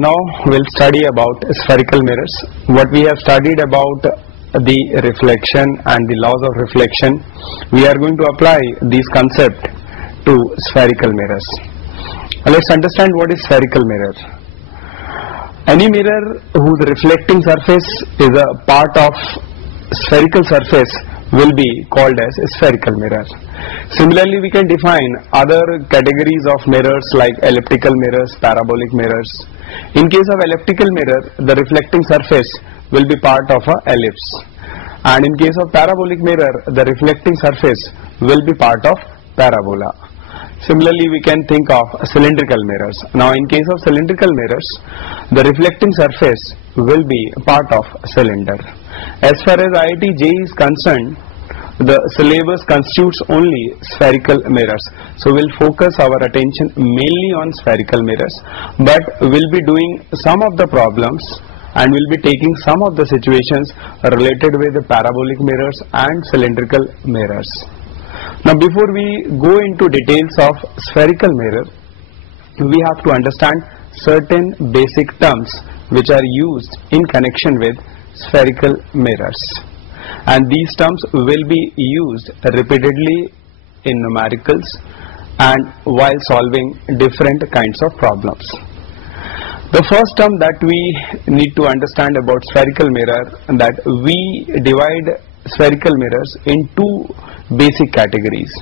Now we'll study about spherical mirrors. What we have studied about the reflection and the laws of reflection, we are going to apply these concepts to spherical mirrors. Let's understand what is spherical mirror. Any mirror whose reflecting surface is a part of spherical surface will be called as a spherical mirror. Similarly, we can define other categories of mirrors like elliptical mirrors, parabolic mirrors. In case of elliptical mirror, the reflecting surface will be part of an ellipse, and in case of parabolic mirror, the reflecting surface will be part of parabola. Similarly, we can think of cylindrical mirrors. Now, in case of cylindrical mirrors, the reflecting surface will be part of cylinder. As far as IIT JEE is concerned, the syllabus constitutes only spherical mirrors. So we'll focus our attention mainly on spherical mirrors, but we'll be doing some of the problems and we'll be taking some of the situations related with the parabolic mirrors and cylindrical mirrors. Now, before we go into details of spherical mirror, we have to understand certain basic terms which are used in connection with spherical mirrors, and these terms will be used repeatedly in numericals and while solving different kinds of problems. The first term that we need to understand about spherical mirror, that we divide spherical mirrors in two basic categories.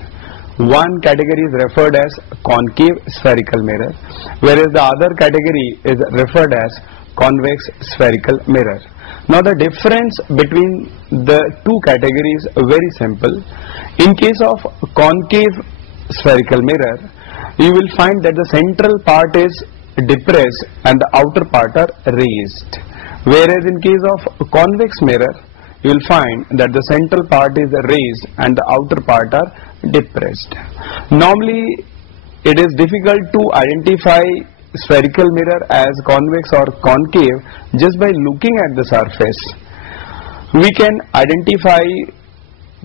One category is referred as concave spherical mirror, whereas the other category is referred as convex spherical mirror. Now, the difference between the two categories is very simple. In case of concave spherical mirror, you will find that the central part is depressed and the outer part are raised, whereas in case of convex mirror, you will find that the central part is raised and the outer part are depressed. Normally, it is difficult to identify spherical mirror as convex or concave just by looking at the surface. We can identify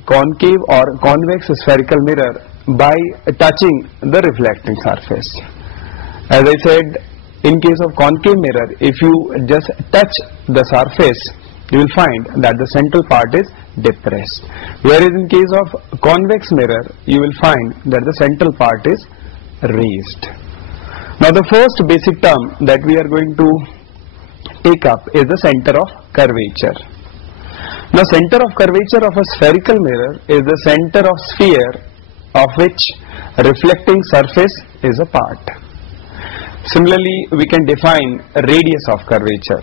concave or convex spherical mirror by touching the reflecting surface. As I said, in case of concave mirror, if you just touch the surface, you will find that the central part is depressed, whereas in case of convex mirror, you will find that the central part is raised. Now, the first basic term that we are going to take up is the center of curvature. Now, center of curvature of a spherical mirror is the center of sphere of which reflecting surface is a part. Similarly, we can define radius of curvature.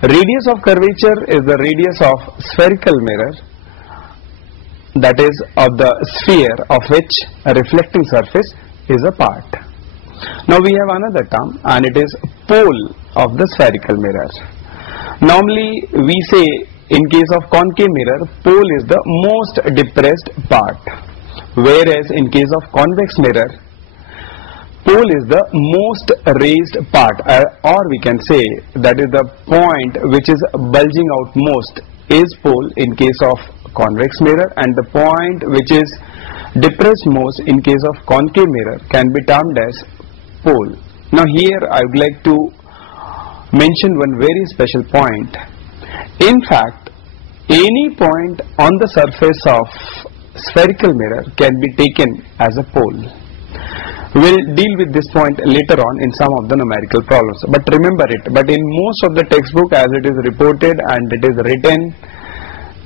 Radius of curvature is the radius of spherical mirror, that is of the sphere of which a reflecting surface is a part. Now, we have another term, and it is pole of the spherical mirror. Normally, we say in case of concave mirror, pole is the most depressed part, whereas in case of convex mirror, pole is the most raised part, or we can say that is the point which is bulging out most is pole in case of convex mirror, and the point which is depressed most in case of concave mirror can be termed as pole. Now, here I would like to mention one very special point. In fact, any point on the surface of spherical mirror can be taken as a pole. We'll deal with this point later on in some of the numerical problems, but remember it. But in most of the textbook, as it is reported and it is written,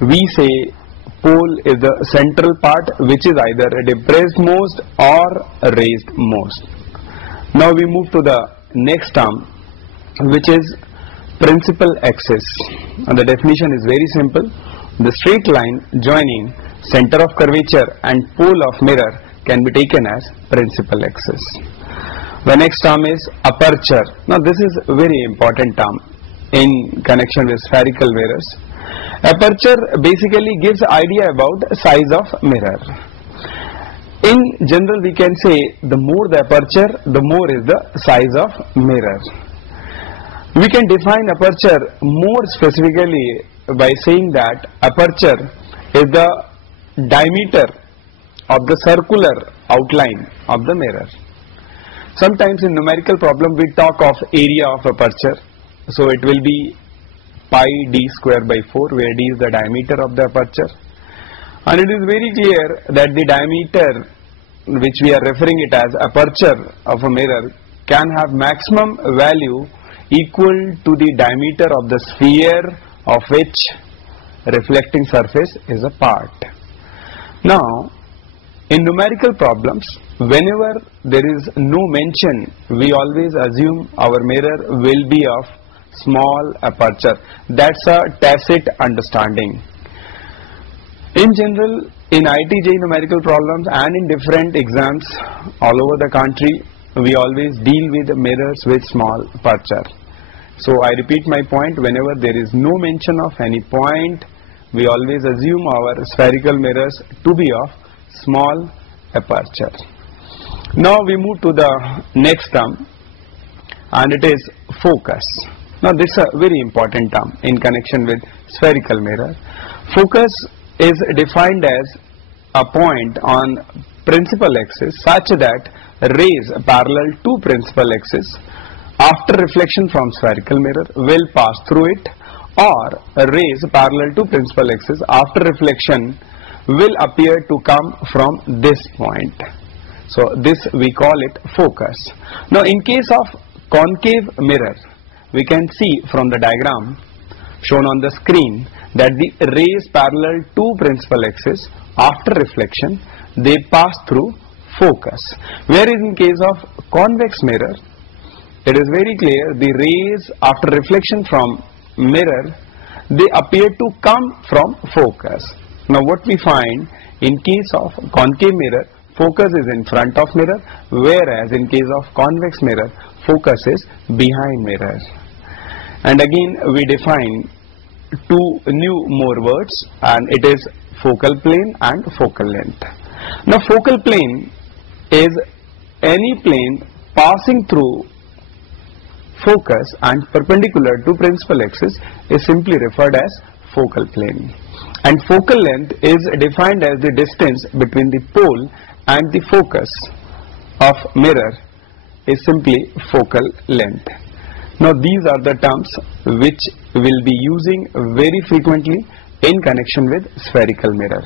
we say pole is the central part which is either depressed most or raised most. Now, we move to the next term, which is principal axis, and the definition is very simple. The straight line joining center of curvature and pole of mirror can be taken as principal axis. The next term is aperture. Now, this is a very important term in connection with spherical mirrors. Aperture basically gives idea about the size of mirror. In general, we can say the more the aperture, the more is the size of mirror. We can define aperture more specifically by saying that aperture is the diameter of the circular outline of the mirror. Sometimes in numerical problem we talk of area of aperture. So it will be pi d square by 4, where d is the diameter of the aperture. And it is very clear that the diameter, which we are referring it as aperture of a mirror, can have maximum value equal to the diameter of the sphere of which reflecting surface is a part. Now, in numerical problems, whenever there is no mention, we always assume our mirror will be of small aperture. That's a tacit understanding. In general, in IIT numerical problems and in different exams all over the country, we always deal with mirrors with small aperture. So I repeat my point, whenever there is no mention of any point, we always assume our spherical mirrors to be of small aperture. Now we move to the next term, and it is focus. Now this is a very important term in connection with spherical mirror. Focus is defined as a point on principal axis such that rays parallel to principal axis after reflection from spherical mirror will pass through it, or rays parallel to principal axis after reflection will appear to come from this point. So this we call it focus. Now in case of concave mirror, we can see from the diagram shown on the screen that the rays parallel to principal axis after reflection, they pass through focus. Whereas in case of convex mirror, it is very clear the rays after reflection from mirror, they appear to come from focus. Now what we find, in case of concave mirror, focus is in front of mirror, whereas in case of convex mirror, focus is behind mirror. And again we define two new more words, and it is focal plane and focal length. Now focal plane is any plane passing through focus and perpendicular to principal axis is simply referred as focal plane. And focal length is defined as the distance between the pole and the focus of mirror is simply focal length. Now these are the terms which we will be using very frequently in connection with spherical mirror.